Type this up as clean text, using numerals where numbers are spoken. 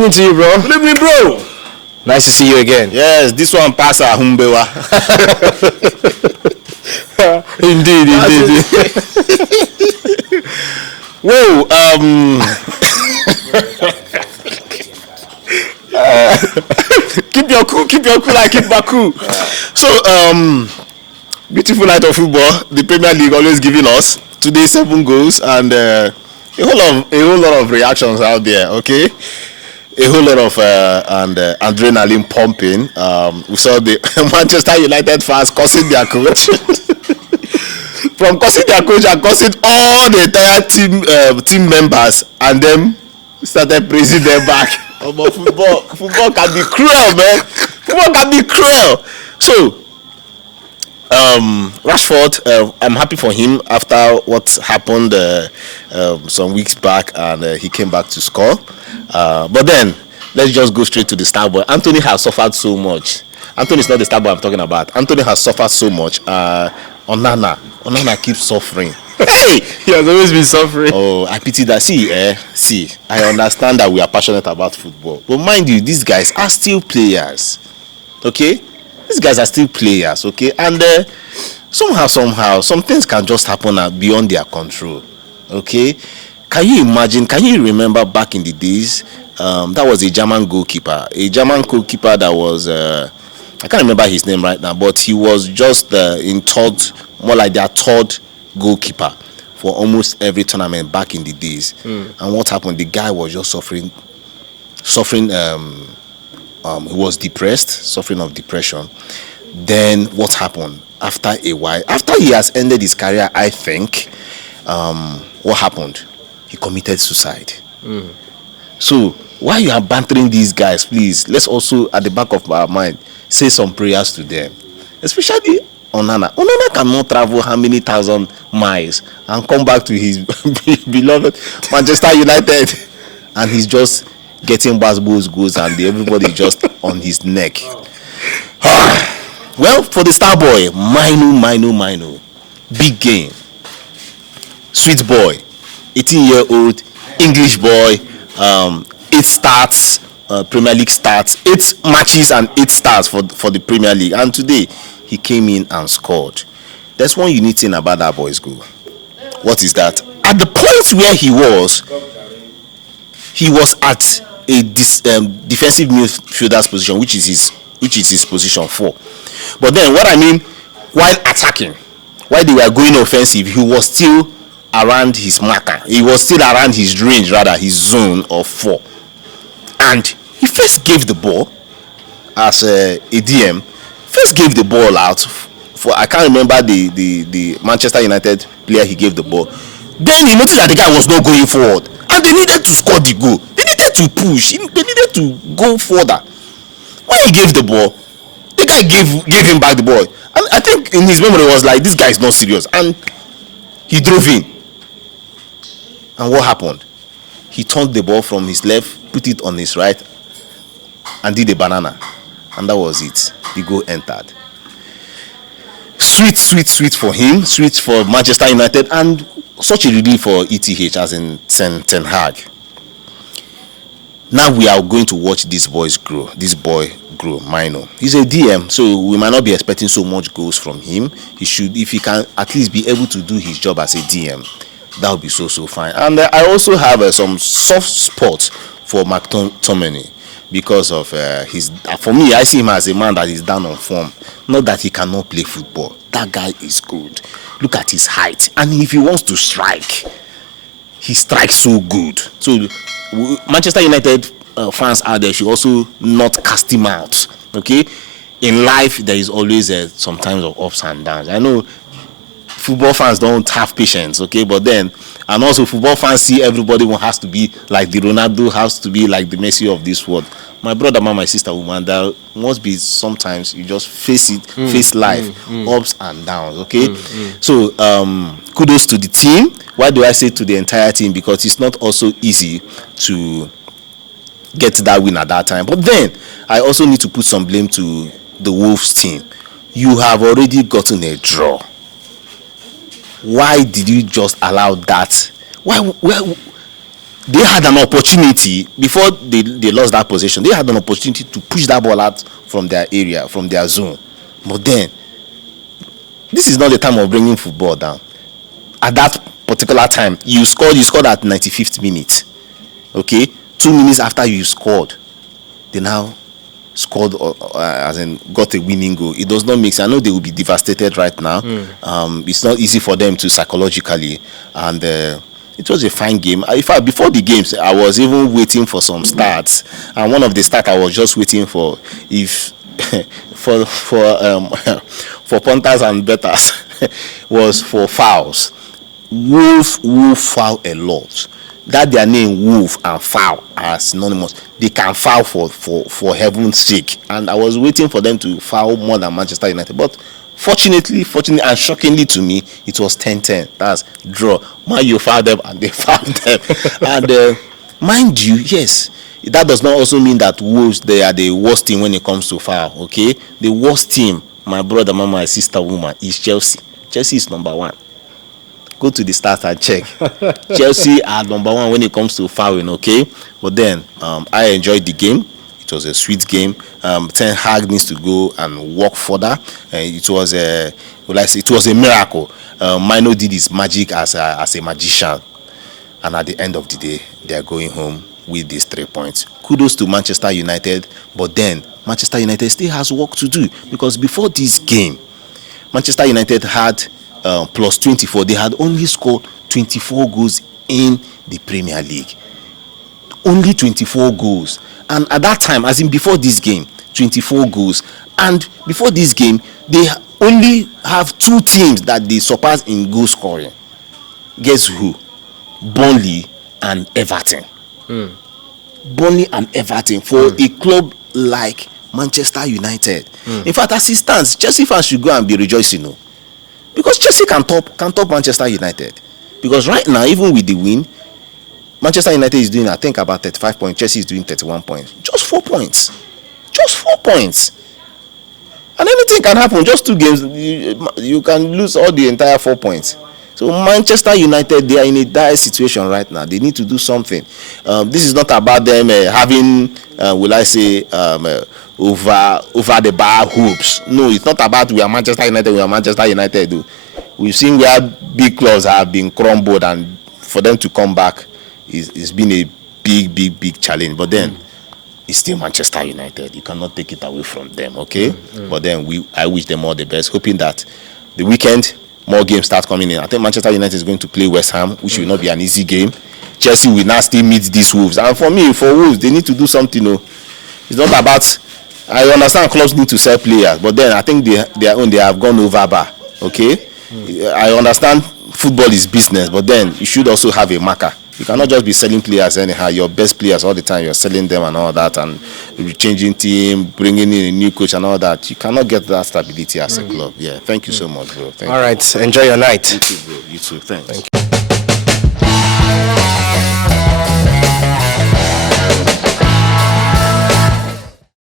evening to you, bro. Good evening, bro. Nice to see you again. Yes, this one pass Humbewa. Indeed. Whoa, keep your cool, I keep my cool. So, beautiful night of football. The Premier League always giving us today 7 goals and a whole lot of reactions out there. Okay, a whole lot of adrenaline pumping. We saw the Manchester United fans cursing their coach. From cursing their coach and cursing all the entire team members, and then started praising them back. But football can be cruel, man. Football can be cruel. So, Rashford, I'm happy for him after what happened some weeks back, and he came back to score. But then, let's just go straight to the star boy. Anthony has suffered so much. Anthony is not the star boy I'm talking about. Anthony has suffered so much. Onana keeps suffering. Hey, He has always been suffering. oh, I pity that. See, I understand that we are passionate about football, but mind you, these guys are still players. Okay, these guys are still players. Okay, and somehow, some things can just happen beyond their control. Okay, can you imagine? Can you remember back in the days? That was a German goalkeeper that was. I can't remember his name right now, but he was just in third, more like their third goalkeeper for almost every tournament back in the days. And what happened? The guy was just suffering. He was depressed, suffering of depression. Then what happened? After a while, after he has ended his career, I think, what happened? He committed suicide. So while you are bantering these guys, please, let's also, at the back of our mind, say some prayers to them. Especially Onana. Onana cannot travel how many thousand miles and come back to his beloved Manchester United, and he's just getting goals and everybody just on his neck. Well, for the star boy, Mino, big game. Sweet boy, 18-year-old English boy, 8 starts, Premier League starts, 8 matches and 8 starts for the Premier League. And today, he came in and scored. There's one unique thing about that boy's goal. What is that? At the point where he was at a defensive midfielder's position, which is his position 4. But then, what I mean, while attacking, while they were going offensive, he was still around his marker. He was still around his range, rather his zone of 4. And he first gave the ball as a DM. First gave the ball out for I can't remember the Manchester United player he gave the ball. Then he noticed that the guy was not going forward, and they needed to score the goal. They needed to push. They needed to go further. When he gave the ball, the guy gave him back the ball, and I think in his memory was like, this guy is not serious, and he drove in. And what happened? He turned the ball from his left, put it on his right, and did a banana, and that was it. The goal entered. Sweet for him, sweet for Manchester United, and such a relief for ETH, as in Ten Hag. Now we are going to watch this boy grow. Mino. He's a DM, so we might not be expecting so much goals from him. He should, if he can at least be able to do his job as a DM, that would be so fine. And I also have some soft spots for McTominay because of for me, I see him as a man that is down on form. Not that he cannot play football. That guy is good. Look at his height, and if he wants to strike, he strikes so good. So Manchester United fans out there should also not cast him out. Okay, in life there is always sometimes of ups and downs. I know football fans don't have patience, okay, but then, and also football fans see everybody has to be like the Ronaldo, has to be like the Messi of this world. My brother, my sister, woman, there must be sometimes you just face life, ups and downs, okay? So kudos to the team. Why do I say to the entire team? Because it's not also easy to get that win at that time. But then I also need to put some blame to the Wolves team. You have already gotten a draw. Why did you just allow that? Why they had an opportunity before they lost that possession. They had an opportunity to push that ball out from their area, from their zone. But then, this is not the time of bringing football down. At that particular time, you scored at 95th minute. Okay, 2 minutes after you scored, they now scored as in got a winning goal. It does not make sense. I know they will be devastated right now. It's not easy for them to psychologically, and it was a fine game. In fact, before the games, I was even waiting for some stats, and one of the stats I was just waiting for, if for punters and betters, was for fouls. Wolves will foul a lot. That their name Wolf and foul are synonymous. They can foul for heaven's sake. And I was waiting for them to foul more than Manchester United. But fortunately and shockingly to me, it was 10-10. That's draw. Man, you foul them and they foul them. And mind you, yes, that does not also mean that Wolves, they are the worst team when it comes to foul. Okay, the worst team, my brother, my sister, woman, is Chelsea. Chelsea is number 1. Go to the stats and check. Chelsea are number 1 when it comes to fouling, okay? But then, I enjoyed the game. It was a sweet game. Ten Hag needs to go and work further. It was a miracle. Mino did his magic as a magician. And at the end of the day, they are going home with these 3 points. Kudos to Manchester United. But then, Manchester United still has work to do. Because before this game, Manchester United had plus 24. They had only scored 24 goals in the Premier League. Only 24 goals. And at that time, as in before this game, 24 goals. And before this game, they only have 2 teams that they surpass in goal scoring. Guess who? Burnley and Everton. Burnley and Everton for a club like Manchester United. In fact, as it stands, Chelsea fans should go and be rejoicing. No? Because Chelsea can top Manchester United. Because right now, even with the win, Manchester United is doing, I think, about 35 points. Chelsea is doing 31 points. Just 4 points. Just 4 points. And anything can happen. Just 2 games, you can lose all the entire 4 points. So Manchester United, they are in a dire situation right now. They need to do something. This is not about them having, over the bar hoops. No, it's not about we are Manchester United. We've seen where big clubs have been crumbled, and for them to come back it's been a big challenge. But then it's still Manchester United. You cannot take it away from them, okay? But then I wish them all the best, hoping that the weekend more games start coming in. I think Manchester United is going to play West Ham, which will not be an easy game. Chelsea will now still meet these Wolves. And for Wolves, they need to do something. It's not about, I understand clubs need to sell players, but then I think they have gone over bar. Okay? I understand football is business, but then you should also have a marker. You cannot just be selling players anyhow. Your best players all the time, you're selling them and all that, and changing team, bringing in a new coach and all that. You cannot get that stability as a club. Yeah, thank you so much, bro. All right, enjoy your night. You too, bro. You too. Thanks. Thank you.